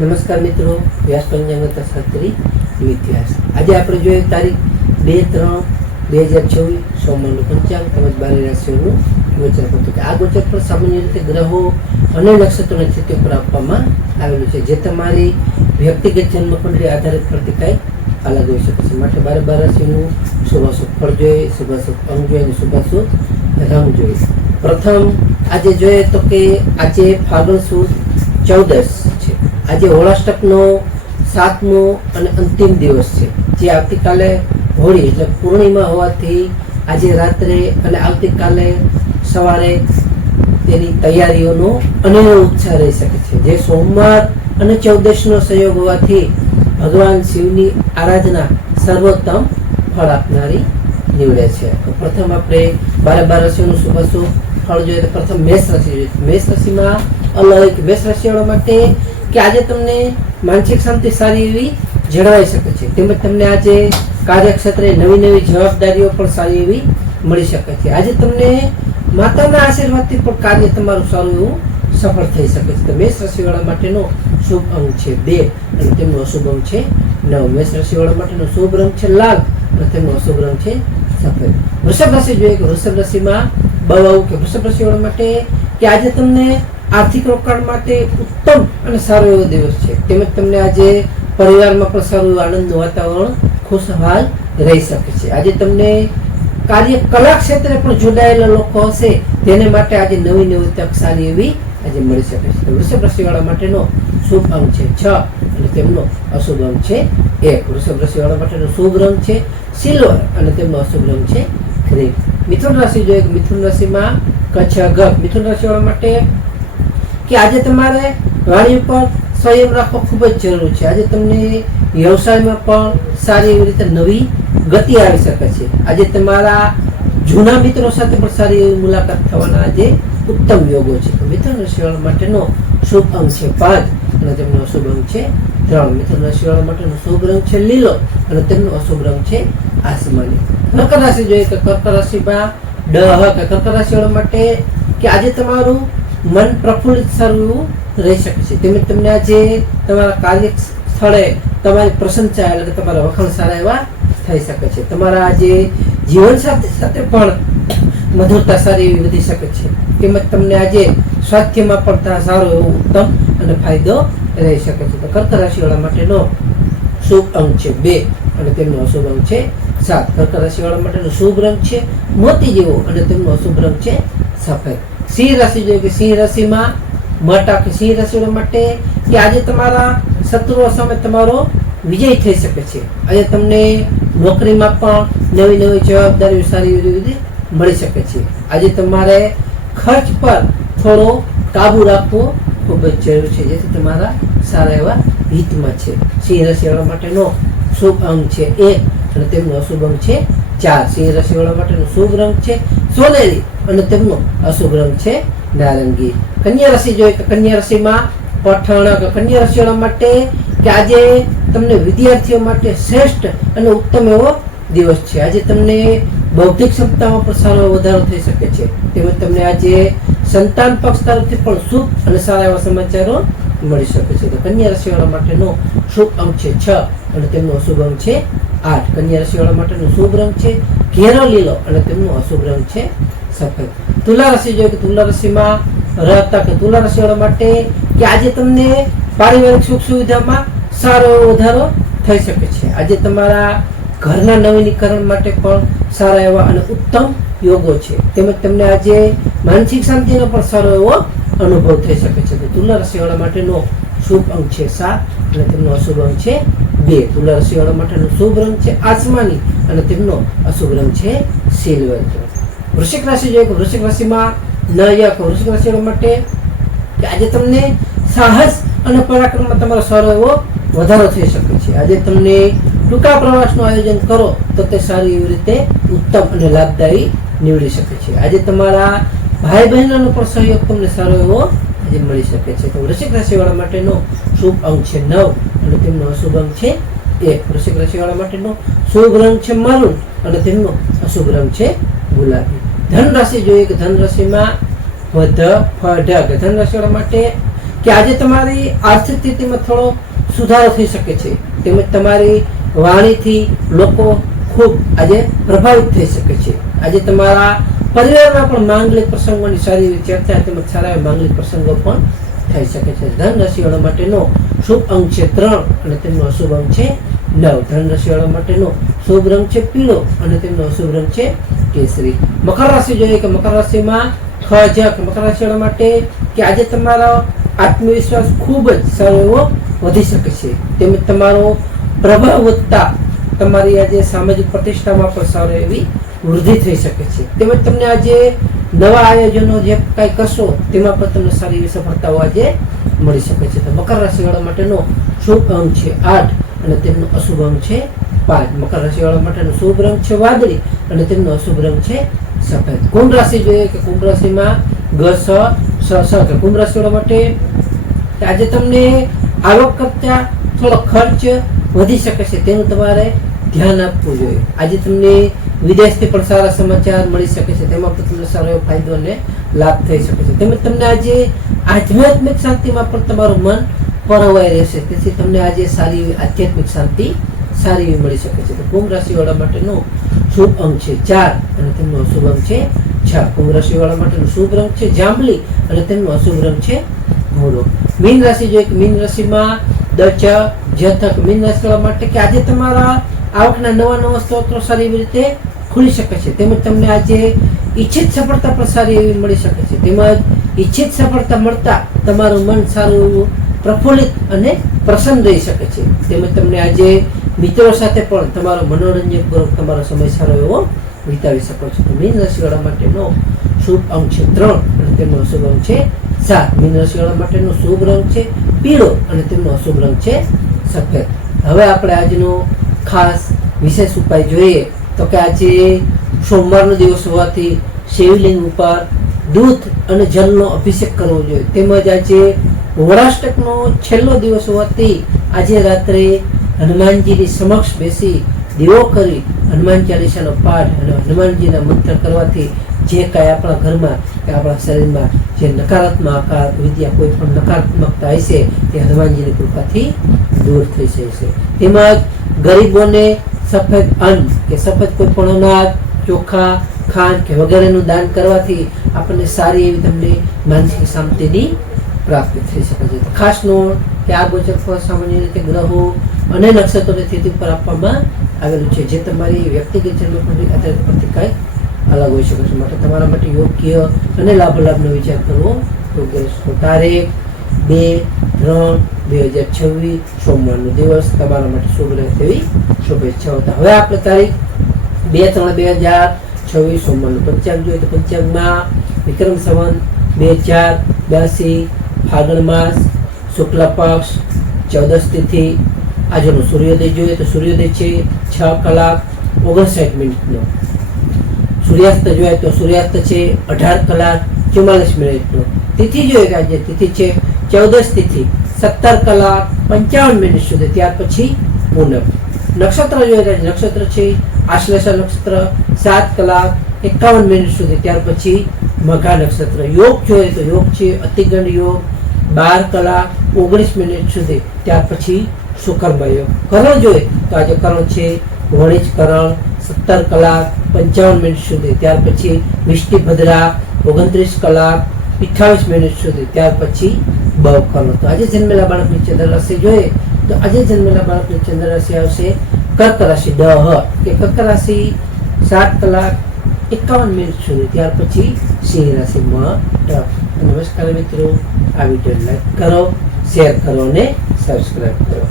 નમસ્કાર મિત્રો, વ્યાસ પંચાંગ શાસ્ત્રી ઇતિહાસ. આજે આપણે જોઈએ તારીખ 2-3-2024 સોમવારનું પંચાંગ તેમજ 12 રાશિઓનું ગોચર હતું કે આ ગોચર પર સામાન્ય રીતે ગ્રહો અને નક્ષત્રોની સ્થિતિ પર આપવામાં આવેલું છે, જે તમારી વ્યક્તિગત જન્મકુંડળી આધારિત પરથી કંઈક અલગ હોઈ શકે છે. માટે 12 રાશિનું શુભાશુભ ફળ જોઈએ, શુભાશુભ અંગ જોઈએ અને શુભાશુભ રંગ જોઈએ. પ્રથમ આજે જોઈએ તો કે આજે ફાગણ સુદ 14 છે. આજે હોળાષ્ટકનો 7મો અને અંતિમ દિવસ છે, જે આવતીકાલે હોળી એટલે પૂર્ણિમા હોવાથી આજે રાત્રે અને આવતીકાલે સવારે તેની તૈયારીઓનો અનેરો ઉત્સાહ રહી શકે છે. જે સોમવાર અને 14નો સંયોગ હોવાથી ભગવાન શિવની આરાધના સર્વોત્તમ ફળ આપનારી નીવડે છે. તો પ્રથમ આપણે 12 રાશિઓનું શુભાશુભ ફળ જોઈએ તો પ્રથમ મેષ રાશિ જોઈએ. મેષ રાશિમાં અલગ મેષ રાશિવાળા માટે કે આજે તમને માનસિક શાંતિ સારી એવી જળવાઈ શકે છે, તેમજ તમને આજે કાર્યક્ષેત્રે નવી જવાબદારીઓ પણ સારી એવી મળી શકે છે. આજે તમને માતાના આશીર્વાદથી પણ કાર્ય તમારું સારું એવું સફળ થઈ શકે છે. તો મેષ રાશિવાળા માટેનો શુભ અંક છે 2 અને તેમનો અશુભ અંક છે 9. મેષ રાશિવાળા માટેનો શુભ રંગ છે લાલ અને તેમનો અશુભ રંગ છે સફેદ. વૃષભ રાશિ જોઈએ કે વૃષભ રાશિમાં બહુ કે વૃષભ રાશિવાળા માટે કે આજે તમને આર્થિક રોકાણ માટે ઉત્તમ અને સારો એવો દિવસ છે, તેમજ તમને આજે પરિવારમાં પણ સારું આનંદનું વાતાવરણ ખુશહાલ રહી શકે છે. આજે તમને કલા ક્ષેત્રે પણ જોડાયેલા લોકો હશે તેને માટે આજે નવી તક સારી એવી આજે મળી શકે છે. વૃષભ રાશિવાળા માટેનો શુભ અંક છે 6 અને તેમનો અશુભ અંક છે 1. વૃષભ રાશિવાળા માટેનો શુભ રંગ છે સિલ્વર અને તેમનો અશુભ રંગ છે ગ્રીન. મિથુન રાશિ જોઈએ મિથુન રાશિમાં કચ્છ ગપ. મિથુન રાશિવાળા માટે કે આજે તમારે વાણી ઉપર સંયમ રાખવો ખૂબ જ જરૂરી છે. આજે તમને વ્યવસાયમાં પણ સારી એવી રીતે નવી ગતિ આવી શકે છે. આજે તમારા જૂના મિત્રો સાથે પણ સારી એવી મુલાકાત થવાના આજે ઉત્તમ યોગો છે. તો મિથુન રાશિવાળા માટેનો શુભ અંક છે 5 અને તેમનો અશુભ અંક છે 3. મિથુન રાશિવાળા માટેનો શુભ રંગ છે લીલો અને તેમનો અશુભ રંગ છે આસમાની. કર્ક રાશિ જોઈએ કે કર્ક રાશિમાં કર્ક રાશિવાળા માટે કે આજે તમારું મન પ્રફુલ્લિત સારું એવું રહી શકે છે, તેમજ તમને આજે તમારા કાર્ય સ્થળે તમારી પ્રશંસા એટલે કે તમારા વખાણ સારા એવા થઈ શકે છે. તમારા આજે જીવનસાથી સાથે પણ મધુરતા સારી એવી વધી શકે છે, તેમજ તમને આજે સ્વાસ્થ્યમાં પણ સારો એવો ઉત્તમ અને ફાયદો રહી શકે છે. તો કર્ક રાશિવાળા માટેનો શુભ અંક છે 2 અને તેમનો અશુભ અંક છે 7. કર્ક રાશિવાળા માટેનો શુભ રંગ છે મોતી જેવો અને તેમનો અશુભ રંગ છે સફેદ. સિંહ રાશિ જોઈએ કે સિંહ રાશિમાં મટા કે સિંહ રાશિવાળા માટે કે આજે તમારા શત્રુઓ સામે તમારો વિજય થઈ શકે છે. આજે તમને નોકરીમાં પણ નવી જવાબદારીઓ સારી એવી મળી શકે છે. આજે તમારે ખર્ચ પર થોડો કાબુ રાખવો ખૂબ જ જરૂરી છે, જેથી તમારા સારા એવા હિતમાં છે. સિંહ રાશિવાળા માટેનો શુભ અંક છે 1 અને તેમનો અશુભ અંક છે 4. સિંહ રાશિવાળા માટેનો શુભ રંગ છે સોનેરી અને તેમનો અશુભ રંગ છે નારંગી. કન્યા રાશિ જોઈએ કે કન્યા રાશિમાં પઠાણ. કન્યા રાશિવાળા માટે કે આજે તમને વિદ્યાર્થીઓ માટે શ્રેષ્ઠ અને ઉત્તમ એવો દિવસ છે. આજે તમને બૌદ્ધિક ક્ષમતામાં પણ સારો વધારો થઈ શકે છે, તેમજ તમને આજે સંતાન પક્ષ તરફથી પણ શુભ અને સારા એવા સમાચારો મળી શકે છે. તો કન્યા રાશિવાળા માટેનો શુભ અંક છે 6 અને તેમનો અશુભ અંક છે 8. કન્યા રાશિવાળા માટેનો શુભ રંગ છે ઘેરો લીલો અને તેમનો અશુભ રંગ છે સફેદ. તુલા રાશિ જોઈએ કે તુલા રાશિમાં રહેતા કે તુલા રાશિવાળા માટે કે આજે તમને પારિવારિક સુખ સુવિધામાં સારો એવો વધારો થઈ શકે છે. આજે તમારા ઘરના નવીનીકરણ માટે પણ સારા એવા અને ઉત્તમ યોગો છે, તેમજ તમને આજે માનસિક શાંતિનો પણ સારો એવો અનુભવ થઈ શકે છે. તો તુલા રાશિવાળા માટેનો શુભ અંક છે 7 અને તેમનો અશુભ અંક છે 2. તુલા રાશિવાળા માટેનો શુભ રંગ છે આસમાની અને તેમનો અશુભ રંગ છે સિલ્વર. વૃશ્ચિક રાશિ જોઈએ કે વૃશ્ચિક રાશિમાં વૃશ્ચિક રાશિવાળા માટે કે આજે તમને સાહસ અને પરાક્રમમાં તમારો સારો એવો વધારો થઈ શકે છે. આજે તમને ટૂંકા પ્રવાસનું આયોજન કરો તો તે સારી એવી રીતે ઉત્તમ અને લાભદાયી નીવડી શકે છે. આજે તમારા ભાઈ બહેનોનો પણ સહયોગ તમને સારો એવો આજે મળી શકે છે. તો વૃશ્ચિક રાશિવાળા માટેનો શુભ અંક છે 9 અને તેમનો અશુભ અંક છે 1. વૃશ્ચિક રાશિવાળા માટેનો શુભ રંગ છે મરૂન અને તેમનો અશુભ રંગ છે ગુલાબી. ધન રાશિ જોઈએ કે ધન રાશિમાં ધન રાશિવાળા માટે કે આજે તમારી આર્થિક સ્થિતિમાં થોડો સુધારો થઈ શકે છે, તેમજ તમારી વાણીથી લોકો ખૂબ આજે પ્રભાવિત થઈ શકે છે. આજે તમારા પરિવારના પણ માંગલિક પ્રસંગોની સારી એવી ચર્ચા તેમજ સારા એવા માંગલિક પ્રસંગો પણ થઈ શકે છે. ધન રાશિવાળા માટેનો શુભ અંક છે 3 અને તેમનો અશુભ અંક છે 9. ધન રાશિવાળા માટેનો શુભ રંગ છે પીળો અને તેમનો અશુભ રંગ છે કેસરી. મકર રાશિ જોઈએ કે મકર રાશિમાં મકર રાશિવાળા માટે કે આજે તમારો આત્મવિશ્વાસ ખૂબ જ સારો એવો વધી શકે છે, તેમજ તમારો પ્રભાવ વધતા તમારી આજે સામાજિક પ્રતિષ્ઠામાં પણ સારી એવી વૃદ્ધિ થઈ શકે છે. તેમજ તમને આજે નવા આયોજનો જે કાંઈ કરશો તેમાં પણ તમને સારી એવી સફળતાઓ આજે મળી શકે છે. તો મકર રાશિવાળા માટેનો શુભ અંક છે 8 અને તેમનો અશુભ અંક છે 5. મકર રાશિવાળા માટેનો શુભ રંગ છે વાદળી અને તેમનો અશુભ રંગ છે સફેદ. કુંભ રાશિ જોઈએ કે કુંભ રાશિમાં કુંભ રાશિવાળા માટે આજે તમને આવક કરતા થોડો ખર્ચ વધી શકે છે, તેનું તમારે ધ્યાન આપવું જોઈએ. આજે તમને વિદેશથી પણ સારા સમાચાર મળી શકે છે, તેમાં પણ તમને સારો એવો ફાયદો અને લાભ થઈ શકે છે. તેમજ તમને આજે આધ્યાત્મિક શાંતિમાં પણ તમારું મન પરોવાઈ રહેશે, તેથી તમને આજે સારી એવી આધ્યાત્મિક શાંતિ સારી એવી મળી શકે છે. તો કુંભ રાશિવાળા માટેનો શુભ અંક છે 4 અને તેમનો અશુભ અંક છે 6. કુંભ રાશિવાળા માટેનો શુભ રંગ છે જાંબલી અને તેમનો અશુભ રંગ છે ભૂરો. મીન રાશિ જોઈએ કે મીન રાશિમાં જતક. મીન રાશિવાળા માટે કે આજે તમારા આવકના નવા સ્ત્રોતો સારી એવી રીતે ખુલી શકે છે, તેમજ તમને આજે ઈચ્છિત સફળતા પણ સારી એવી મળી શકે છે. તેમજ ઈચ્છિત સફળતા મળતા તમારું મન સારું એવું પ્રફુલ્લિત અને પ્રસન્ન રહી શકે છે. તેમજ તમને આજે મિત્રો સાથે પણ તમારો મનોરંજન પૂર્વક તમારો સમય સારો એવો વિતાવી શકો છો. તો મીન રાશિવાળા માટેનો શુભ અંક છે 3 અને તેમનો અશુભ અંક છે 7. મીન રાશિવાળા માટેનો શુભ રંગ છે પીળો અને તેમનો અશુભ રંગ છે સફેદ. હવે આપણે આજનો ખાસ વિશેષ ઉપાય જોઈએ તો કે આજે સોમવારનો દિવસ હોવાથી શિવલિંગ ઉપર દૂધ અને જલનો અભિષેક કરવો જોઈએ. તેમજ આજે વોળાષ્ટકનો છેલ્લો દિવસ હોવાથી આજે રાત્રે હનુમાનજીની સમક્ષ બેસી દીવો કરી હનુમાન ચાલીસાનો પાઠ અને હનુમાનજીના મંત્ર કરવાથી જે કાંઈ આપણા ઘરમાં કે આપણા શરીરમાં જે નકારાત્મક વિદ્યા કોઈ પણ નકારાત્મકતા હશે તે હનુમાનજીની કૃપાથી દૂર થઈ જશે. તેમજ ગરીબોને સફેદ અન્ન કે સફેદ કોઈ પણ અનાજ, ચોખા, ખાંડ કે વગેરેનું દાન કરવાથી આપણને સારી એવી તમને માનસિક શાંતિની પ્રાપ્તિ થઈ શકે છે. ખાસ નોંધ કે આ ગોચર ફળ સામાન્ય રીતે ગ્રહો અને નક્ષત્રોની સ્થિતિ પર આપવામાં આવેલું છે, જે તમારી વ્યક્તિગત જન્મકુંડળી આધારિત પરથી કાંઈક અલગ હોઈ શકે છે. માટે તમારા માટે યોગ્ય અને લાભાલાભનો વિચાર કરવો યોગ્ય રહેશે. તારીખ 2/3/2026 સોમવારનો દિવસ તમારા માટે શુભ રહે તેવી શુભેચ્છાઓ. હવે આપણે તારીખ 2/3/2026 સોમવારનું પંચાંગ જોઈએ તો પંચાંગમાં વિક્રમ સંવત 2082 ફાગણ માસ શુક્લ પક્ષ 14 તિથિ. આજનો સૂર્યોદય જોઈએ તો સૂર્યોદય છે 6:59 સૂર્યાસ્ત જોઈએ તો સૂર્યાસ્ત છે 18:44 તિથિ જોઈએ કે આજે તિથિ છે 14 તિથિ 17:55 સુધી. ત્યાર પછી પૂનમ. નક્ષત્ર જોઈએ તો નક્ષત્ર છે આશ્લેષા નક્ષત્ર 7:51 સુધી. ત્યાર પછી મઘા નક્ષત્ર. યોગ જોઈએ તો યોગ છે અતિગંડ યોગ 12:19 સુધી. ત્યાર પછી શુકર્મ યોગ. કરણ જોઈએ તો આજે કરણ છે વણિજ કરણ 17:55 સુધી. ત્યાર પછી વિષ્ટિભદ્રા 29:28 સુધી. ત્યાર પછી બવ કરણ. તો આજે જન્મેલા બાળકની ચંદ્ર રાશિ જોઈએ તો આજે જન્મેલા બાળકની ચંદ્ર રાશિ આવશે કર્ક રાશિ કે કર્ક રાશિ 7:51 સુધી. ત્યાર પછી સિંહ રાશિ નમસ્કાર મિત્રો, આ વિડીયો લાઈક કરો, શેર કરો અને સબસ્ક્રાઈબ કરો.